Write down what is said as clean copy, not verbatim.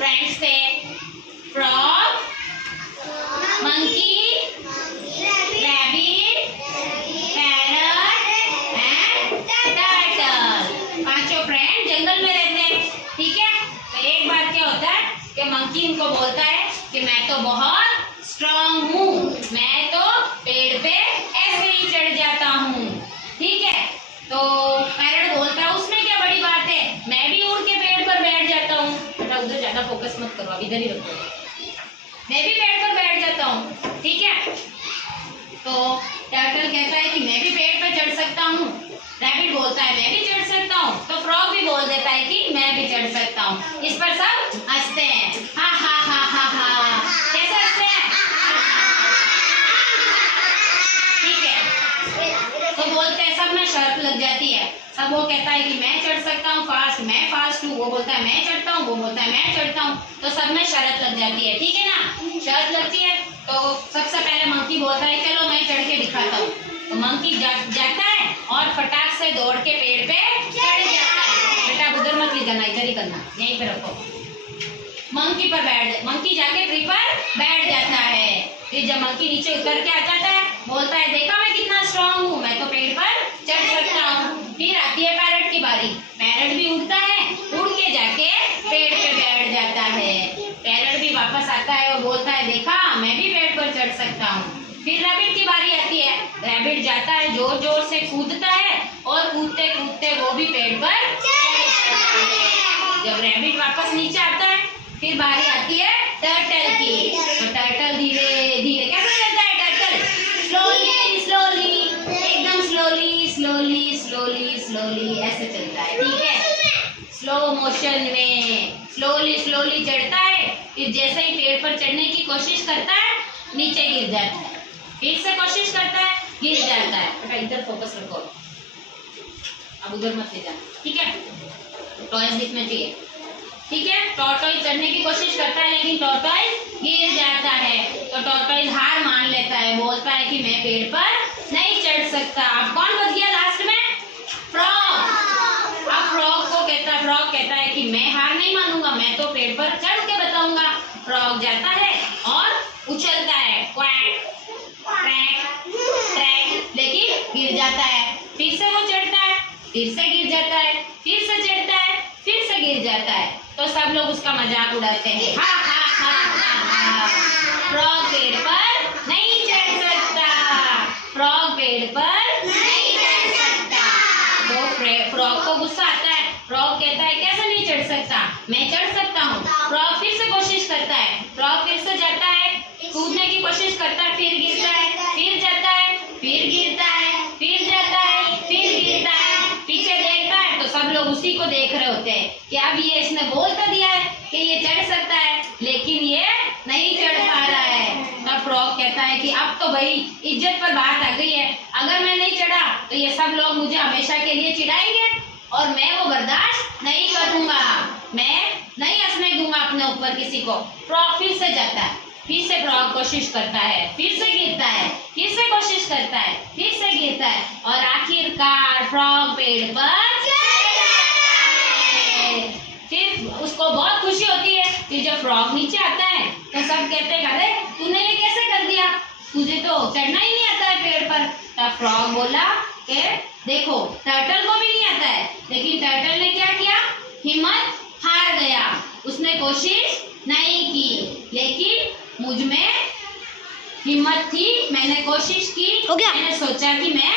Friends थे frog, monkey, rabbit, parrot and turtle. पांचों friend जंगल में रहते हैं। ठीक है, तो एक बार क्या होता है कि मंकी इनको बोलता है कि मैं तो बहुत स्ट्रांग हूँ, मैं तो पेड़ पे ऐसे ही चढ़ जाता हूँ। ठीक है, तो पैरट बोलता है उसमें क्या बड़ी बात है, मैं भी उड़ के पेड़ पर बैठ जाता हूँ। बेटा उधर ज्यादा फोकस मत करो, अब इधर ही रखो। मैं भी पेड़ पर बैठ जाता हूँ। ठीक है, तो टर्टल कहता है कि मैं भी पेड़ पर चढ़ सकता हूँ। रैबिट बोलता है मैं भी चढ़ सकता हूँ। तो फ्रॉग भी बोल देता है कि मैं भी चढ़ सकता हूँ। इस पर सब हंसते हैं, हा हा हा हा हा। कैसे हंसते हैं? ठीक है, तो बोलते हैं सब में शर्त लग जाती है। सब वो कहता है कि मैं चढ़ सकता हूँ फास्ट, मैं फास्ट हूँ। वो बोलता है मैं चढ़ता हूँ, वो बोलता है मैं चढ़ता हूँ। तो सब में शर्त लग जाती है। ठीक है ना, शर्त लगती है। तो सबसे पहले मंकी बोलता है चलो मैं चढ़ के दिखाता हूँ। तो मंकी जाता है और फटाक से दौड़ के पेड़ पे चढ़ जाता है। बेटा उधर मत ले जाना, इधर ही करना, यहीं पे रखो। मंकी जाके ट्री पर बैठ जाता है। फिर जब मंकी नीचे उतर के आ जाता है, बोलता है देखा मैं कितना स्ट्रांग हूँ, मैं तो पेड़ पर चढ़ सकता हूँ। फिर आती है पैरट की बारी। पैरट भी उड़ता है, उड़ के जाके पेड़ पे बैठ जाता है। पैरट भी वापस आता है और बोलता है देखा मैं भी पेड़ पर चढ़ सकता हूँ। फिर रैबिट की बारी आती है। रैबिट जाता है, जोर जोर से कूदता है और कूदते कूदते वो भी पेड़ पर चढ़ जाता है। जब रैबिट वापस नीचे आता है, फिर बारी आती है टर्टल की। तो टर्टल धीरे धीरे कैसे चलता है? टर्टल स्लोली स्लोली, एकदम स्लोली स्लोली स्लोली स्लोली ऐसे चलता है। ठीक है, स्लो मोशन में स्लोली स्लोली चढ़ता है। फिर जैसे ही पेड़ पर चढ़ने की कोशिश करता है, नीचे गिर जाता है। फिर से कोशिश करता है, गिर जाता है। बेटा इधर फोकस रखो, अब उधर मत ले जाना। ठीक है, टॉयज दिखना चाहिए। ठीक है, टॉर्टोइज चढ़ने की कोशिश करता है लेकिन टॉर्टोइज गिर जाता है। तो टॉर्टोइज हार मान लेता है, बोलता है कि मैं पेड़ पर नहीं चढ़ सकता। अब कौन बच गया लास्ट में? फ्रॉग। अब फ्रॉग कहता है कि मैं हार नहीं मानूंगा, मैं तो पेड़ पर चढ़ के बताऊंगा। फ्रॉग जाता है और उछलता है, क्वैक ट्रैक ट्रैक, लेकिन गिर जाता है। फिर से वो चढ़ता है, फिर से गिर जाता है, फिर से चढ़ता है, फिर से गिर जाता है। तो सब लोग उसका मजाक उड़ाते हैं, हा हा हा हा हा। फ्रॉग पेड़ पर नहीं चढ़ सकता, फ्रॉग पेड़ पर नहीं चढ़ सकता। तो फ्रॉग को गुस्सा आता है। फ्रॉग कहता है कैसे नहीं चढ़ सकता, मैं चढ़ सकता हूँ। फ्रॉग फिर से कोशिश करता है। फ्रॉग फिर से जाता है, कूदने की कोशिश करता है, फिर गिरता है, फिर जाता है, फिर गिरता है, फिर जाता है, फिर गिरता है। पीछे देखता है तो सब लोग उसी को देख रहे होते हैं कि अब ये इसने बोल तो दिया है कि ये चढ़ सकता है लेकिन ये नहीं चढ़ पा रहा है। तब फ्रॉग कहता है कि अब तो भाई इज्जत पर बात आ गई है, अगर मैं नहीं चढ़ा तो ये सब लोग मुझे हमेशा के लिए चिढ़ाएंगे और मैं वो बर्दाश्त नहीं करूंगा, मैं नहीं हंसने दूंगा अपने ऊपर किसी को। फ्रॉग फिर से जाता है, फिर से फ्रॉग कोशिश करता है, फिर से गिरता है, फिर से कोशिश करता है, फिर से गिरता है और आखिरकार फ्रॉग पेड़ पर चढ़ जाता है। फिर उसको बहुत खुशी होती है। फिर जब फ्रॉग नीचे आता है तो सब कहते हैं अरे तूने ये कैसे कर दिया, तुझे तो चढ़ना ही नहीं आता है पेड़ पर। तब फ्रॉग बोला कि देखो टर्टल को भी नहीं आता है, लेकिन टर्टल ने क्या किया, हिम्मत हार गया, उसने कोशिश नहीं की, लेकिन मुझ में हिम्मत थी, मैंने कोशिश की, मैंने सोचा कि मैं